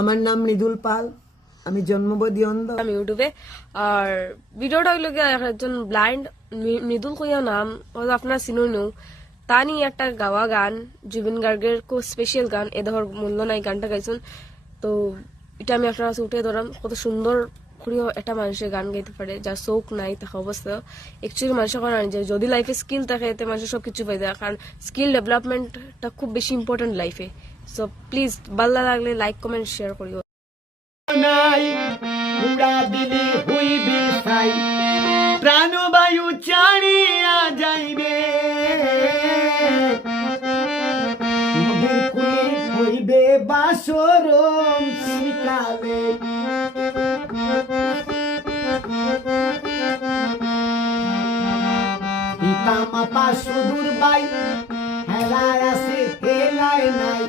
আমার নাম মৃদুল পাল, আমি জন্মবদী অন্ধ। আমি ইউটিউবে আর ভিডিওটা হইল গিয়ে একজন ব্লাইন্ড মৃদুল কইয়া নাম হয়তো আপনার চিনুই নৌ তা নিয়ে একটা গাওয়া গান জুবিন গার্গের খুব স্পেশাল গান এ ধর মূল্য নাই গানটা গাইছেন। তো এটা আমি আপনার কাছে উঠে ধরাম কত সুন্দর করিও একটা মানুষের গান গাইতে পারে যার চোখ নাই তাকে অবস্থা একচুয়ালি মানুষের করার যে যদি লাইফে স্কিল থাকে এতে মানুষের সবকিছু পাই দেয়, কারণ স্কিল ডেভেলপমেন্টটা খুব বেশি ইম্পর্টেন্ট লাইফে। সো প্লিজ ভালো লাগলে লাইক কমেন্ট শেয়ার করিও। নাই উড়া দিলে হইবে ছাই, প্রাণবায়ু চাড়িয়া যাইবে, নদীর কূলে হইবে বাসরম শিকালে, পিতা মাতা সুদূর বাই, হেলায় আছে হেলায় নাই,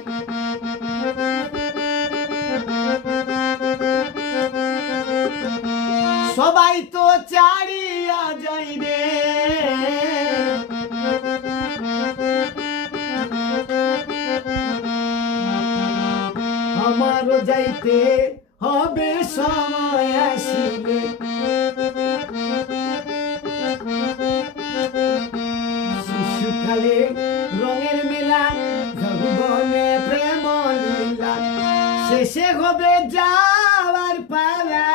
সবাই তো চারিয়া যাইবে, আমারও যাইতে হবে সময় আসিবে, শিশুকালে রঙের মেলা, যৌবনে প্রেম লীলা, শেষে হবে যাওয়ার পালা।